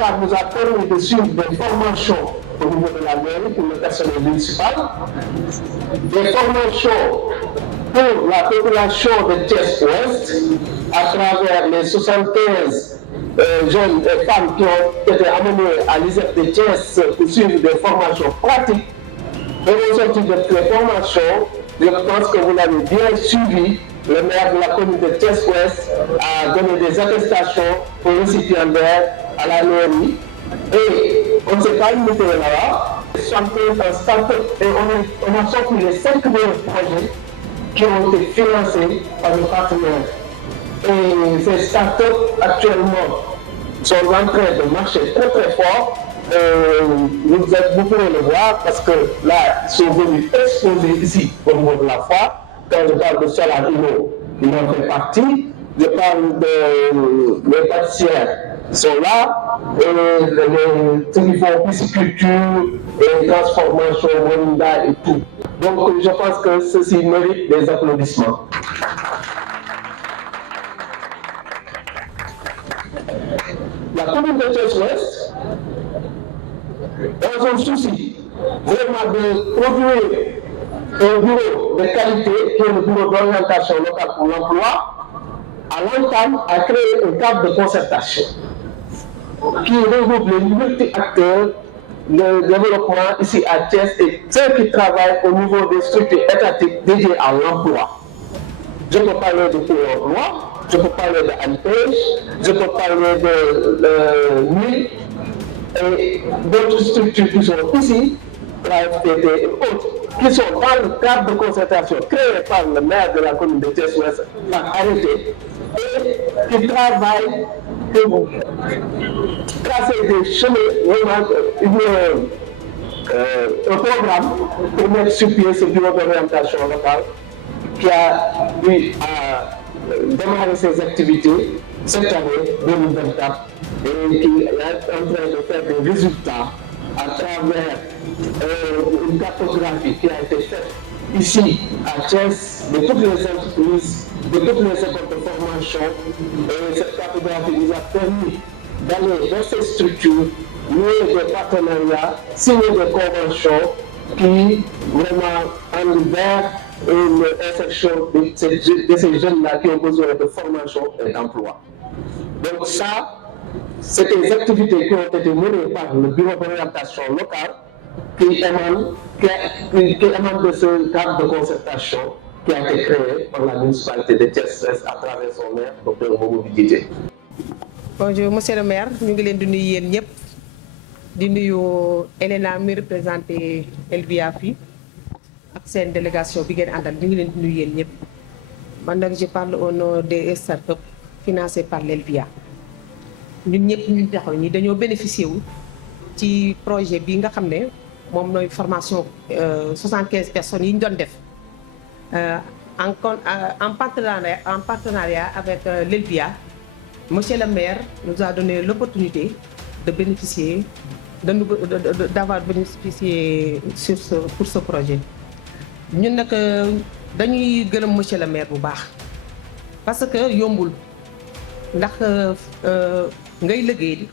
l'OCAR nous a permis de suivre des formations au niveau de la mairie pour le personnel municipal, des formations pour la population de Thiès-Ouest à travers les 75 jeunes et femmes qui ont été amenées à l'ISEP de Thiès pour suivre des formations pratiques. Et au sortir de ces formations, je pense que vous l'avez bien suivi. Le maire de la commune de Thiès-Ouest a donné des attestations aux récipiendaires à la mairie. Et on ne s'est pas limité là-bas. Un start-up et on a sorti les 5 meilleurs projets qui ont été financés par nos partenaires. Et ces start-up actuellement sont en train de marcher très très fort. Vous pouvez le voir parce que là, ils sont venus exposer ici au niveau de la foire. Quand je parle de Solar Inno, ils en font partie. Je parle des pâtissières sont là, ceux qui font pisciculture, transformation, moringa et tout. Donc je pense que ceci mérite des applaudissements. La commune de Thiès-Ouest, dans un souci vraiment de produire un bureau de qualité, qui est le bureau d'orientation locale pour l'emploi, à l'entame a créé un cadre de concertation qui regroupe les multi-acteurs de développement ici à Thiès et ceux qui travaillent au niveau des structures étatiques dédiées à l'emploi. Je peux parler de Pôle emploi, je peux parler de ANPEJ, je peux parler de NUI et d'autres structures qui sont ici, la FTT et autres, qui sont dans le cadre de concertation créé par le maire de la commune de Thiès-Ouest, par arrêté, et qui travaillent pour tracer des chemins, un programme pour mettre sur pied ce bureau d'orientation locale qui a eu à démarrer ses activités cette année 2024 et qui est en train de faire des résultats à travers une cartographie qui a été faite ici à Thiès de toutes les entreprises, de toutes les écoles de formation. Et cette cartographie nous a permis d'aller dans ces structures, nouer des partenariats, signer des conventions qui vraiment en vers une insertion de ces jeunes-là qui ont besoin de formation et d'emploi. Donc ça, c'est des activités qui ont été menées par le bureau d'orientation locale qui émanent de ce cadre de concertation qui a été créé par la municipalité de Thiès-Ouest à travers son maire, Dr Mamadou Djidé. Bonjour monsieur le maire, ñu ngi leen di nuyu yéen ñëpp di nuyu Elena mi représenté Elvia fii ak seen délégation bi ngeen àndal ñu ngi leen di nuyu yéen ñëpp. Man nag je parle au nom des startups financées par l'Elvia. ñun ñëpp ñu taxaw ñi dañoo bénéficier wu ci projet bi nga xam ne moom nooy formation 75 personnes yi ñu doon def en partenariat avec l'Elvia. Monsieur le maire nous a donné l'opportunité de bénéficier, d'avoir bénéficié pour ce projet. Ñun nag dañuy gërëm monsieur le maire bu baax parce que yombul ndax ngay liggéey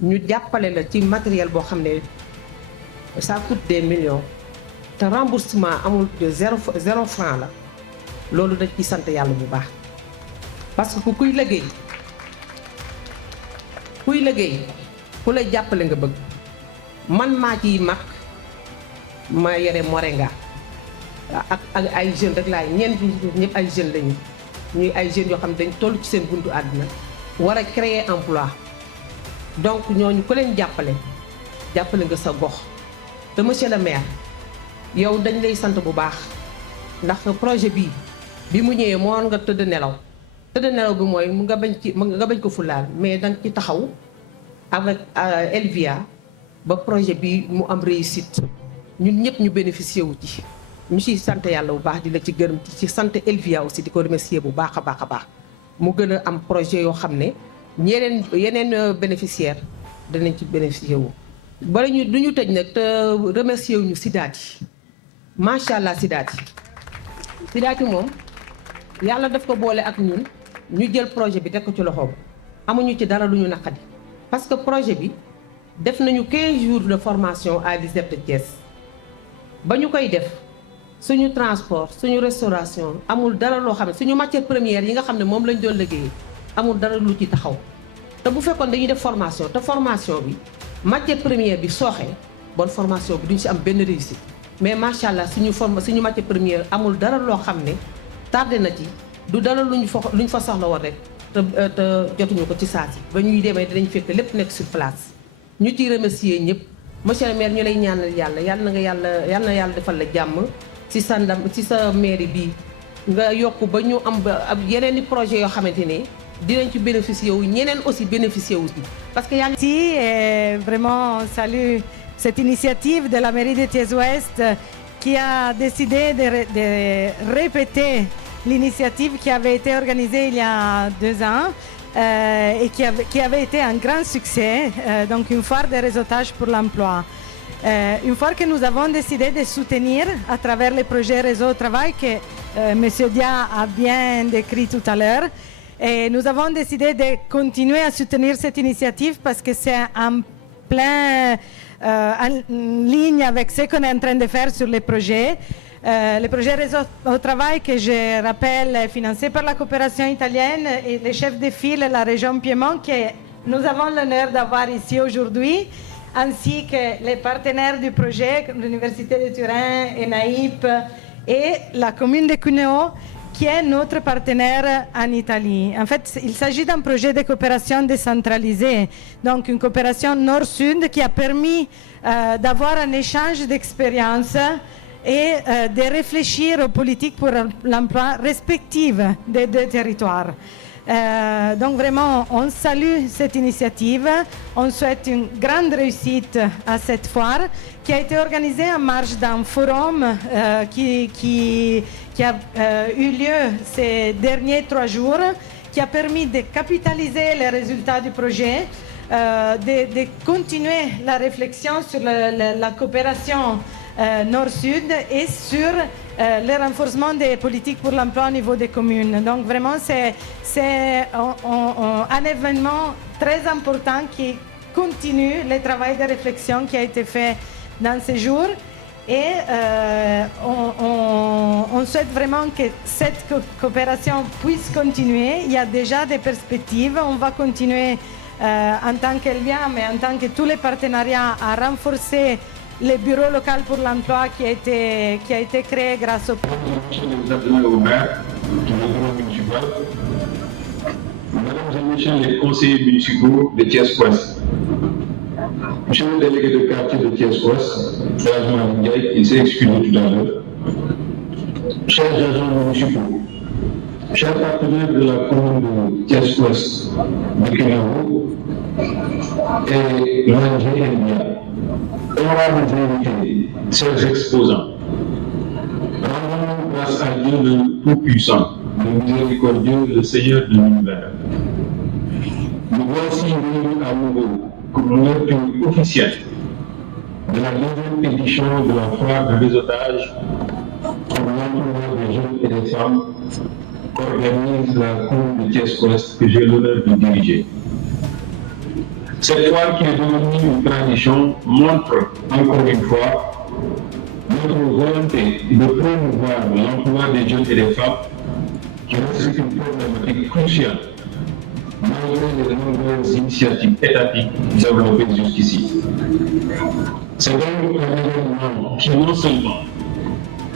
ñu jàppale la ci matériel boo xam ne ça coûte des millions te remboursement amul de zéro franc la loolu dañ ciy sant yàlla bu baax parce que kuy liggéey ku la jàppale nga bëgg man maa ciy mag ma yore moringa ak ay jeunes rek laay ñëpp ay jeunes lañu ñuy ay jeunes yoo xam ne dañ toll ci seen buntu àddina war a créer emploi donc ñooñu ku leen jàppale nga sa gox te monsieur le maire yow dañ lay sant bu baax ndax projet bii bi mu ñëwee moo nga tëdd nelaw bi mooy nga bañ ko fulaal mais danga ci taxaw avec Elvia ba projet bi mu am réussite ñun ñëpp ñu bénéficier wu ci ñu ciy sant yàlla bu baax di la ci gërëm ci sant Elvia aussi di ko remercier bu baax a baax mu gën a am projet yoo xam ne yeneen bénéficiaire danañ ci bénéficier wu. bala ñu du ñu tëj nag te remercier wu ñu Sidaati macha allah Sidaati moom yàlla daf ko boole ak ñun ñu jël projet bi teg ko ci loxoom amuñu ci dara lu ñu naqadi parce que projet bi def nañu 15 jours de formation à l'ISEP de Thiès ba ñu koy def suñu transport suñu restauration amul dara loo xam ne suñu matière première yi nga xam ne moom lañ doon liggéey amul dara lu ci taxaw te bu fekkoon dañuy def formation te formation bi matière première bi sooxee bonne formation bi duñ ci am benn réussite mais macha allah suñu matière première amul dara loo xam ne tardé na ci du dara luñ fa soxla woon rek te jotuñu ko ci saa si ba ñuy demee dinañ fekk lépp nekk sur place ñu ciy remercier ñëpp monsieur le maire ñu lay ñaanal yàlla na yàlla defal la jàmm ci sa ndam ci sa mairie bi nga yokk ba ñu am ba yeneen i projet yoo xamante ne dinañ ci bénéficier wu ñeneen aussi bénéficier wu si parce que yaa ngi si vraiment on salue cette initiative de la mairie de Thiès-Ouest qui a décidé de répéter l'initiative qui avait été organisée il y a 2 ans et qui avait été un grand succès, donc une foire de réseautage pour l'emploi. Une foire que nous avons décidé de soutenir à travers les projets Réseau au Travail que M. Dia a bien décrit tout à l'heure. Et nous avons décidé de continuer à soutenir cette initiative parce que c'est en ligne avec ce qu'on est en train de faire sur les projets. Le projet Réseau au Travail, que je rappelle, est financé par la coopération italienne et les chefs de file de la région Piémont, que nous avons l'honneur d'avoir ici aujourd'hui, ainsi que les partenaires du projet, comme l'Université de Turin, ENAIP et la commune de Cuneo, qui est notre partenaire en Italie. En fait, il s'agit d'un projet de coopération décentralisée, donc une coopération nord-sud qui a permis d'avoir un échange d'expériences et de réfléchir aux politiques pour l'emploi respectives des 2 territoires. Donc vraiment, on salue cette initiative. On souhaite une grande réussite à cette foire qui a été organisée en marge d'un forum qui a eu lieu ces derniers 3 jours, qui a permis de capitaliser les résultats du projet, de continuer la réflexion sur la coopération nord-sud et sur le renforcement des politiques pour l'emploi au niveau des communes. Donc vraiment, c'est un événement très important qui continue le travail de réflexion qui a été fait dans ces jours. Et on souhaite vraiment que cette coopération puisse continuer. Il y a déjà des perspectives. On va continuer en tant qu'Elvia, mais en tant que tous les partenariats, à renforcer le bureau local pour l'emploi qui a été créé grâce au... Mesdames et messieurs les conseillers municipaux de Thiès-Ouest, monsieur le délégué de quartier de Thiès-Ouest, il s'est excusé tout à l'heure, chers agents municipaux, chers partenaires de la commune de Thiès-Ouest, de Kénao et l'ONG Elvia, honorables invités, chers exposants, rendons grâce à Dieu le Tout-Puissant, le Miséricordieux, le Seigneur de l'univers. Nous voici réunis à nouveau pour l'ouverture officielle de la 2e édition de la foire de réseautage pour l'emploi des jeunes et des femmes qu'organise la commune de Thiès-Ouest que j'ai l'honneur de diriger. Cette foire qui est devenue une tradition montre encore une fois notre volonté de promouvoir l'emploi des jeunes et des femmes qui reste une problématique cruciale malgré les nombreuses initiatives étatiques développées jusqu'ici. C'est donc un événement qui non seulement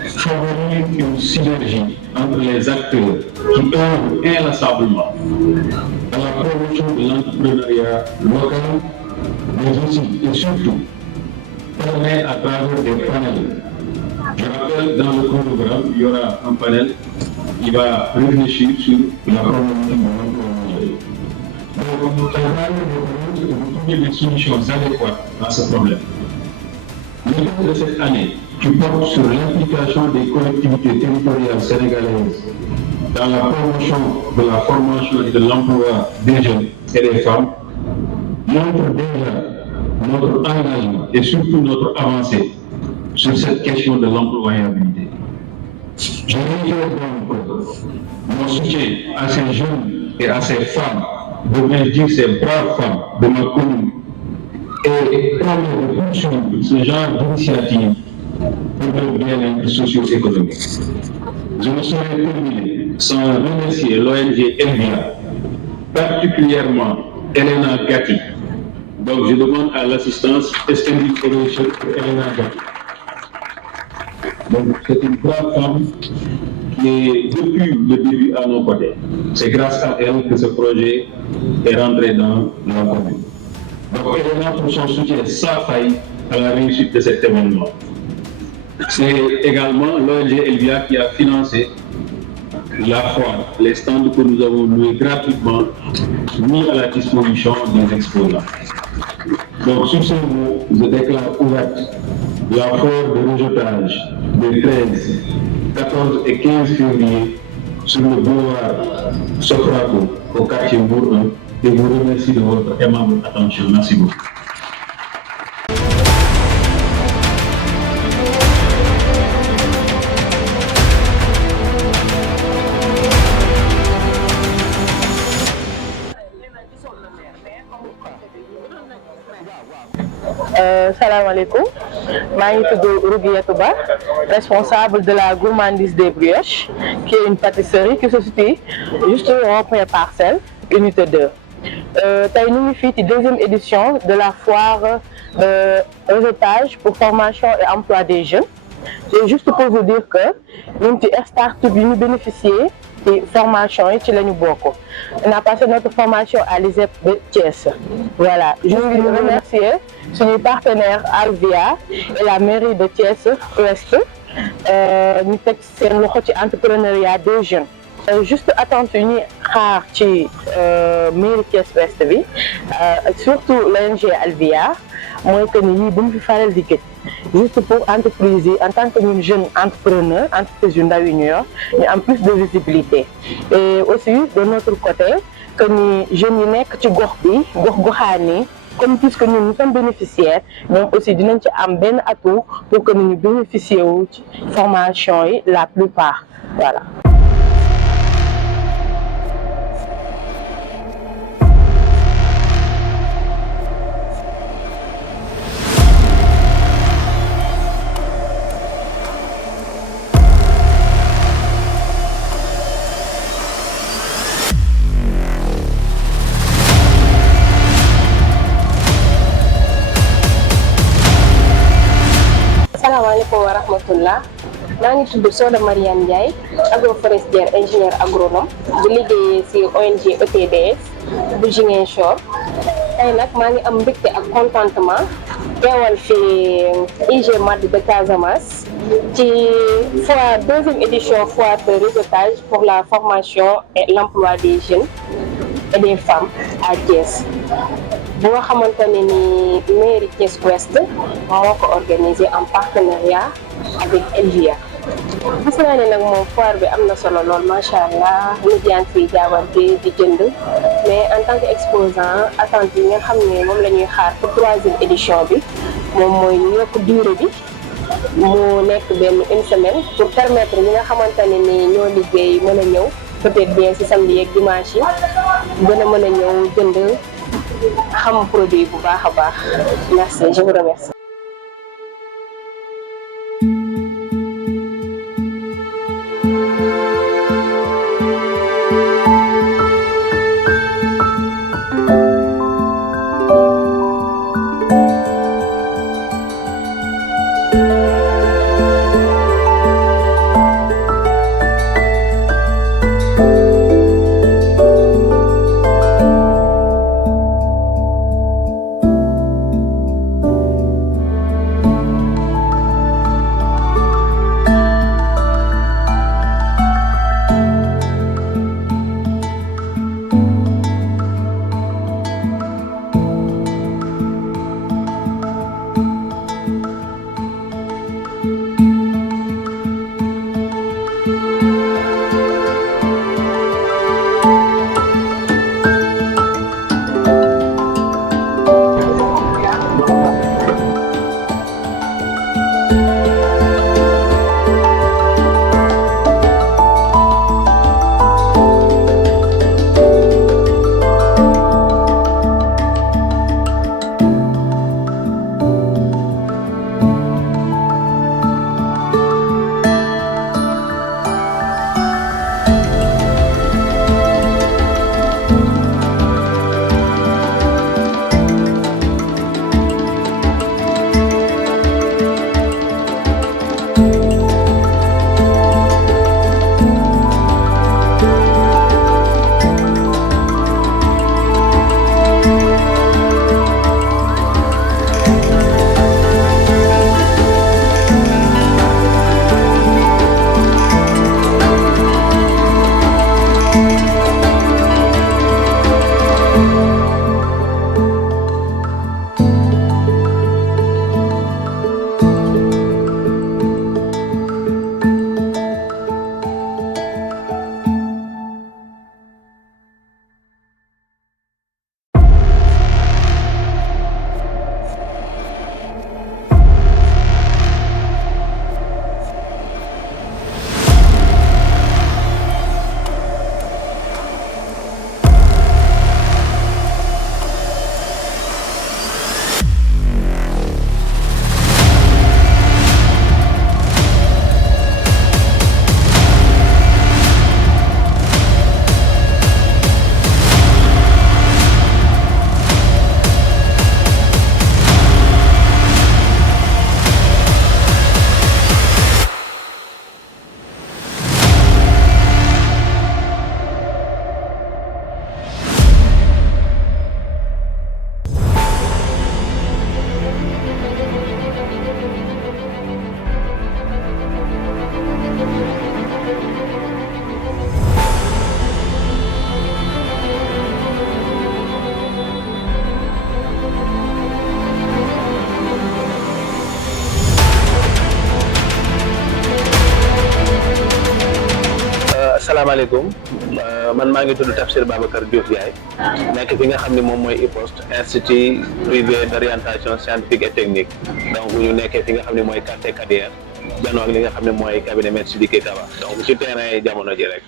favorise une synergie entre les acteurs qui œuvrent inlassablement à la promotion de l'entrepreneuriat local, mais aussi et surtout permet à travers des panels. Je rappelle, dans le programme, il y aura un panel qui va réfléchir sur la promotion de l'emploi. Donc, nous travaillons pour trouver des solutions adéquates à ce problème. L'idée de cette année, qui porte sur l'implication des collectivités territoriales sénégalaises dans la promotion de la formation et de l'emploi des jeunes et des femmes, montre déjà notre engagement et surtout notre avancée sur cette question de l'employabilité. Je réitère donc mon soutien à ces jeunes et à ces femmes devrais-je dire ces braves femmes de ma commune et prendre de poursuivre ce genre d'initiative pour le bien-être socio-économique. Je ne saurais terminer sans remercier l'ONG Elvia, particulièrement Elena Gatti. Donc je demande à l'assistance extended oration pour Elena Gatti. Donc c'est une brave femme qui est depuis le début à nos côtés. C'est grâce à elle que ce projet est rentré dans la commune. Donc Elena pour son soutien sans faille à la réussite de cet événement. C'est également l'ONG Elvia qui a financé la foire, les stands que nous avons loués gratuitement, mis à la disposition des exposants. Donc sur ce mot, je déclare ouverte la foire de rejetage des 13, 14 et 15 février sur le boulevard Sofraco au quartier Bourg 1 et vous remercie de votre aimable attention. Merci beaucoup. Salam alaikum, je suis Rougiatou Ba, responsable de la gourmandise des brioches, qui est une pâtisserie qui se situe juste en première parcelle, unité 2. Nous avons fait la deuxième édition de la foire réseautage pour formation et emploi des jeunes. C'est juste pour vous dire que nous avons start-up nous bénéficier de formation et on a passé notre formation à l'ISEP de Thiès. Voilà, je veux remercier nos partenaires Alvia et la mairie de Thiès Ouest. Nous avons fait l'entrepreneuriat des jeunes. Juste attendre une xaar ci mairie Thiès Ouest bi surtout l'ONG Alvia mooy que ni yii bu mu fi faral di gëj juste pour entreprise yi en tant que ñun jeune entrepreneur entreprise yu ndaw yi ñu yor ñu am plus de visibilité et aussi de notre côté que ni jeunes yi nekk ci gox bi goxaan yi comme puisque nous sommes bénéficiaires ñoom aussi dinañ ci am benn atout pour que ñu bénéficier wu ci formation yi la plupart voilà. Assalamualaikum warahmatullah. Maa ngi tudd Soda Mariane Ndiaye agroforestière ingénieur agronome di liggéeyee ci ONG ETDS bu Ziguinchor. Tey nag maa ngi am mbégte ak contentement teewal fi IG MAD de Casamance ci foire deuxième édition foire de réseautage pour la formation et l'emploi des jeunes et des femmes à Thiès. bu nga xamante ne ni mairie Thiès Ouest moo ko organisé en partenariat avec Elvia. gis naa ne nag moom foire bi am na solo lool macha allah nit yaa ngi fiy jaabante di jënd mais en tant que exposant attente yi nga xam ne moom la ñuy xaar pour troisième édition bi moom mooy ñu yokk durée bi mu nekk benn une semaine pour permettre ñi nga xamante ne ni ñoo liggéey mën a ñëw peut-être bien ci samedi ak dimanche yi gën a mën a ñëw jënd xam produit bu baax a baax. Merci, je vous remercie. asalaamaaleykum man maa ngi tudd Tafsir Babacar Diouf Ndiaye nekk fi nga xam ne moom mooy IPOST institut privé d'orientation scientifique et technique donc ñu nekkee fi nga xam ne mooy quartier Kadière janoo ak li nga xam ne mooy cabinet maître Sidiki Kaba donc ci terrain jamono ji rek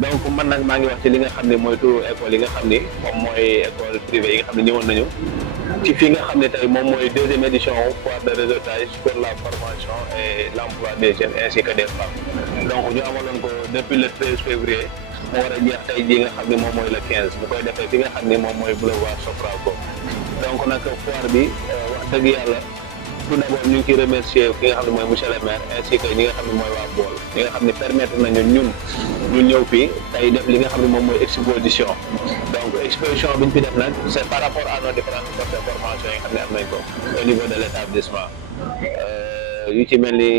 donc man nag maa ngi wax ci li nga xam ne mooy turu école yi nga xam ni moom mooy école privée yi nga xam ne ñëwoon nañu ci fi nga xam ne tey moom mooy deuxième édition foire de réseautage pour la formation et l'emploi des jeunes ainsi que des femmes donc ñu amaloon ko depuis le 13 février mu war a jeex tey jii nga xam ne moom mooy le 15 bu koy defee fi nga xam ne moom mooy boulevard Sopraco donc nag foire bi wax dëgg yàlla tout d'abord ñu ngi ciy remercier ki nga xam ne mooy monsieur le maire ainsi que ñi nga xam ne mooy waa Bool ñi nga xam ne permettre nañu ñun ñu ñëw fii tey def li nga xam ne moom mooy exposition donc exposition bi ñu fi def nag c'est par rapport à nos différentes formes de formation yi nga xam ne am nañ ko au niveau de l'établissement yu ci mel ni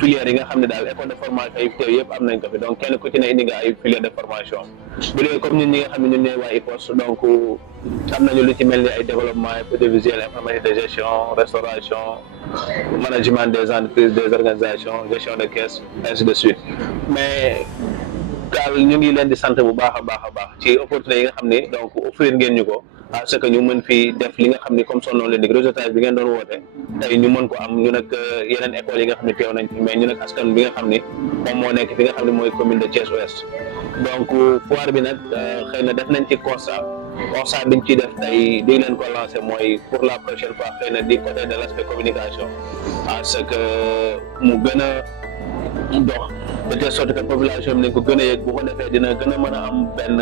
filière yi nga xam ne daal école de formation yi teew yëpp am nañ ko fi donc kenn ku ci ne indi nga ay filière de formation bu dee comme ñun ñi nga xam ne ñun ñooy waa IPOST donc am nañu lu ci mel ni ay développement audiovisuel informatique de gestion restauration management des entreprises des organisations gestion de caisse ainsi de suite mais daal ñu ngi leen di sant bu baax a baax ci opportunité yi nga xam ne donc offrir ngeen ñu ko à ce que ñu mën fi def li nga xam ni comme son nom l'indique réseautage bi ngeen doon woote tey ñu mën ko am ñu nag yeneen écoles yi nga xam ne teew nañ mais ñu nag askan bi nga xam ni moom moo nekk fi nga xam ne mooy commune de Thiès Ouest donc foire bi nag xëy na def nañ ci constat biñ ciy def tey di leen ko lancer mooy pour la prochaine fois xëy na di côté de l'aspect communication à ce que mu gën a dox de telle sorte que population bi nañ ko gën a yëg bu ko defee dina gën a mën a am benn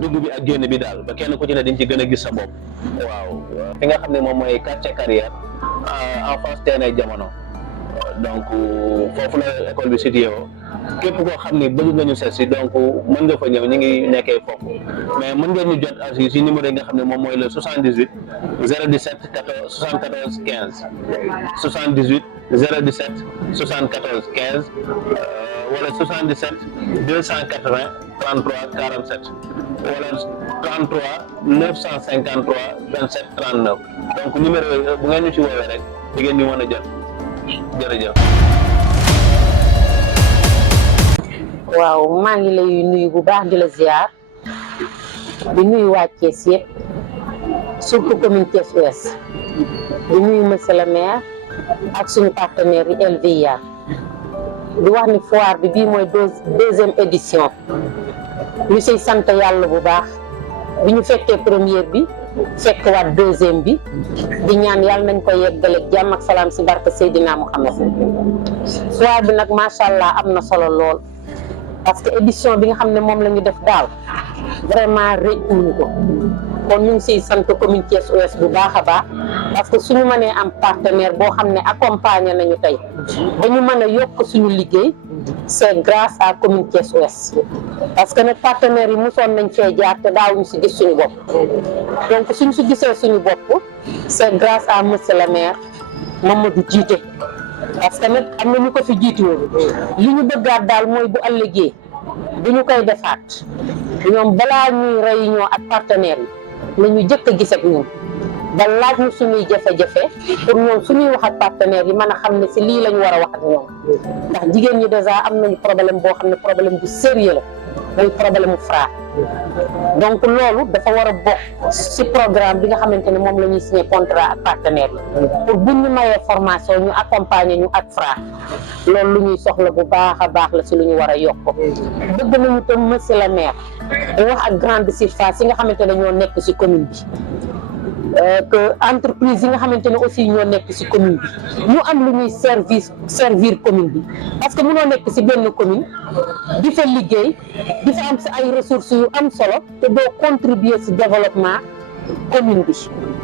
dugg bi ak génn bi daal ba kenn ku ci ne dañ ci gën a gis sa bopp waaw fi nga xam ne moom mooy quartier Carrière en face terrain jamono donc foofu la école bi situé woo képp koo xam ni bëgg nga ñu seet si donc mën nga fa ñëw ñu ngi nekkee foofu mais mën ngeen ñu jot aussi si numéro yi nga xam ne moom mooy le 78 017 74 15 78 017 74 15 wala 77 280 33 47 wala 33 953 27 39 donc numéro yooyu bu ngeen ñu ci woowee rek di ngeen ñu mën a jot jërëjëf. waaw maa ngi lay nuyu bu baax di la ziar di nuyu waa Thiès yëpp surtout commune Thiès Ouest di nuyu monsieur le maire ak suñu partenaire yi LVIA di wax ni foire bi bii mooy deuxième édition ñu siy sant yàlla bu baax bi ñu fekkee première bi fekk waat deuxième bi di ñaan yàlla nañ ko yeggale jàmm ak salaam si barke Seydina Mouhamed foire bi nag macha allah am na solo lool parce que édition bi nga xam ne moom la ñu def daaw vraiment réussir ko kon ñu ngi siy sant commune Thiès Ouest bu baax a baax parce que suñu mënee am partenaire boo xam ne accompagné nañu tey ba ñu mën a yokk suñu liggéey c'est grâce à commune Thiès Ouest parce que nag partenaires yi mosoon nañ fee jaar te daawuñu si gis suñu bopp donc suñu si gisee suñu bopp c'est grâce à monsieur le maire Mamadou Djité parce que nag am na ñu ko fi jiitu woon li ñu bëggaat daal mooy bu ëllëgee bu ñu koy defaat ñoom balaa ñuy réunion ak partenaires yi la ñu jëkk a gis ak ñun ba laaj ñu suñuy jafe-jafe pour ñoom suñuy wax ak partenaires yi mën a xam ne si lii la ñu war a wax ak ñoom ndax jigéen ñi déjà am nañu problème boo xam ne problème bu sérieux la mooy problème mu Fra donc loolu dafa war a bokk si programme bi nga xamante ne moom la ñuy signé contrat ak partenaires yi pour buñ ñu mayee formation ñu accompagner ñu ak Fra loolu lu ñuy soxla bu baax a baax la si lu ñu war a yokk bëgg nañu tam monsieur le maire di wax ak grande surface yi nga xamante ne ñoo nekk si commune bi que entreprise yi nga xamante ne aussi ñoo nekk ci commune bi ñu am lu ñuy servir commune bi parce que mënoo nekk ci benn commune di fa liggéey di fa am ci ay ressources yu am solo te doo contribuer ci développement commune bi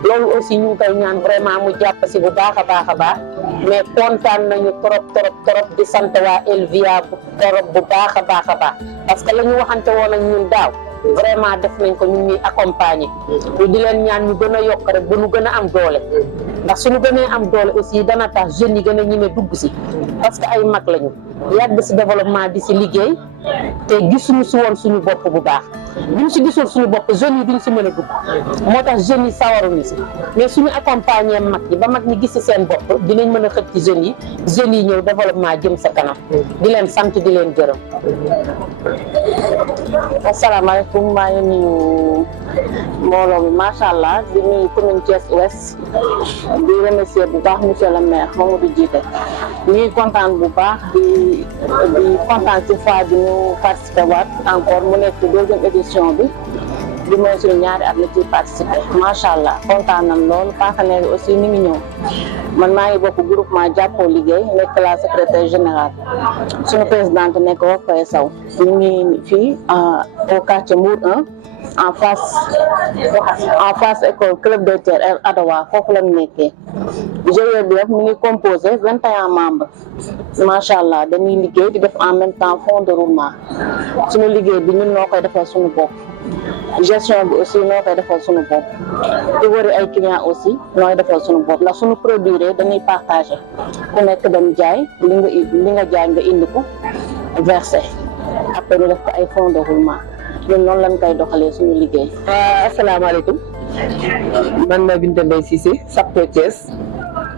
loolu aussi ñu ngi koy ñaan vraiment mu jàpp ci bu baax a baax mais kontaan nañu trop di sant waa Elvia bu baax a baax parce que la ñu waxante woon ak ñun daaw vraiment def nañ ko ñun ñuy accompagner ñu di leen ñaan ñu gën a yokk rek ba ñu gën a am doole ndax suñu gënee am doole aussi dana tax jeunes yi gën a ñime dugg si parce que ay mag lañu yàgg si développement di si liggéey te gisuñu si woon suñu bopp bu baax buñ si gisul suñu bopp jeunes yi duñ si mën a dugg moo tax jeunes yi sawaruñu si mais suñu accompagner mag ñi ba mag ñi gis si seen bopp dinañ mën a xëcc ci jeunes yi ñëw développement jëm sa kanam di leen sant di leen gërëm. asalaamaaleykum maa ngi nuyu mbooloo mi macha allah di nuyu commune Thiès Ouest di remercier bu baax monsieur le maire Mamadou Djité ñu ngi kontaan bu baax di kontaan ci fois bi ñu participé waat encore mu nekk deuxième édition bi mooy suñu ñaari at la ci participé macha allah kontaan nañ loolu partenaires yi aussi ni ngi ñëw man maa ngi bokk groupement jàppoo liggéey nekk la secrétaire générale suñu présidente nekk Rokhaya Sow ñu ngi fii au quartier Mbour 1 en face école club de terre Adawa foofu la ñu nekkee GIE bi mu ngi composé 21 membres macha allah dañuy liggéey di def en même temps fonds de roulement suñu liggéey bi ñun noo koy defal suñu bopp gestion bi aussi noo koy defal suñu bopp di wëri ay clients aussi nooy defal suñu bopp ndax suñu produire dañuy partagé ku nekk dem jaay li nga jaay nga indi ko versé après ñu def ko ay fonds de roulement ñun noonu lañ koy doxalee suñu liggéey. asalaamaaleykum man la Binta Mbaye Cissé SAPCO Thiès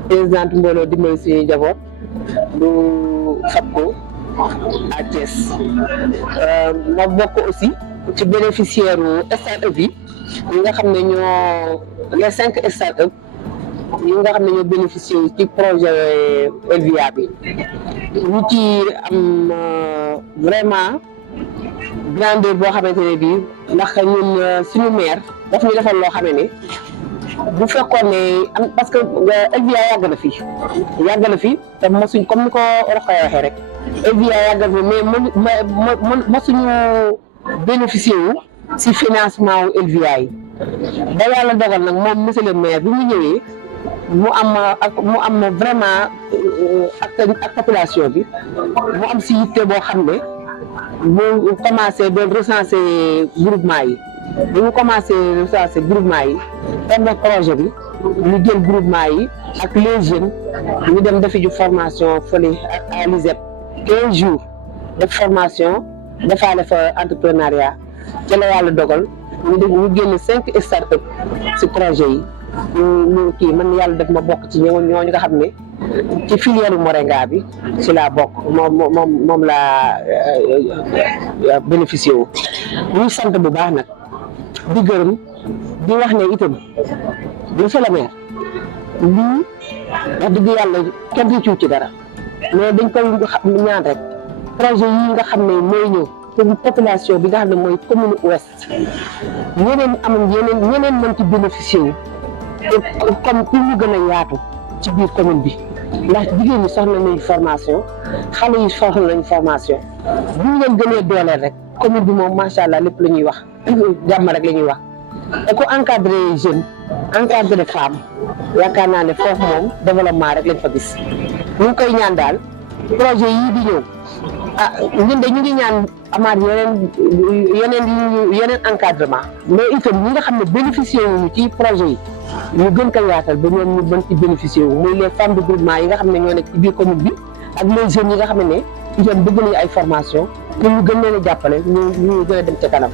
présidente mbooloo dimbali suñuy njaboot du SAPCO à Thiès ma bokk aussi ci bénéficiaire u start-up yi nga xam ne ñoo les 5 start-up yi nga xam ne ñoo bénéficié ci projet Elvia bi ñu ci am vraiment grandeur boo xamante ne bii ndax ñun suñu maire daf ñu defal loo xam ne bu fekkoon ne am parce que Elvia yàgg na fi te mosuñ comme ni ko Rokhaya waxee rek Elvia yàgg na fi mais mosuñu bénéficié wu si financement wu Elvia yi ba yàlla dogal nag moom monsieur le maire bi mu ñëwee mu am vraiment ak population bi mu am si yitte boo xam ne mu commencé doon recenser groupement yi bu ñu commencé recenser groupement yi pendant projet bi ñu jël groupement yi ak les jeunes ñu dem defi ju formation fële à l'ISEP 15 jours de formation defaale fa entrepreneuriat ci la yàlla dogal ñu génne 5 start-up si projet yi ñu kii man yàlla def ma bokk ci ñooñu nga xam ne ci filière moringa bi ci laa bokk moom laa bénéficié wu ñu sant bu baax nag di gërëm di wax ne itam monsieur le maire lii wax dëgg yàlla kenn du ci dara mais dañ koy ñaan rek projet yi nga xam ne mooy ñëw pour population bi nga xam ne mooy commune ouest ñeneen mën ci bénéficié wu comme pour ñu gën a yaatu ci biir commune bi ndax jigéen ñi soxla nañu formation xale yi soxla nañu formation bu ñu leen gënee dooleel rek commune bi moom macha allah lépp la ñuy wax jàmm rek la ñuy wax te ku encadré jeune encadré femme yaakaar naa ne foofu moom développement rek lañ fa gis ñu ngi koy ñaan daal projet yii di ñëw ñun de ñu ngi ñaan amaat yeneen encadrement mais itam ñi nga xam ne bénéficié wuñu ci projet yi ñu gën ko yaatal ba ñoom ñu mën ci bénéficié wu muy les femmes de groupement yi nga xam ne ñoo nekk ci biir commune bi ak les jeunes yi nga xam ne itam bëgg nañu ay formation pour ñu gën leen a jàppale ñu gën a dem ca kanam.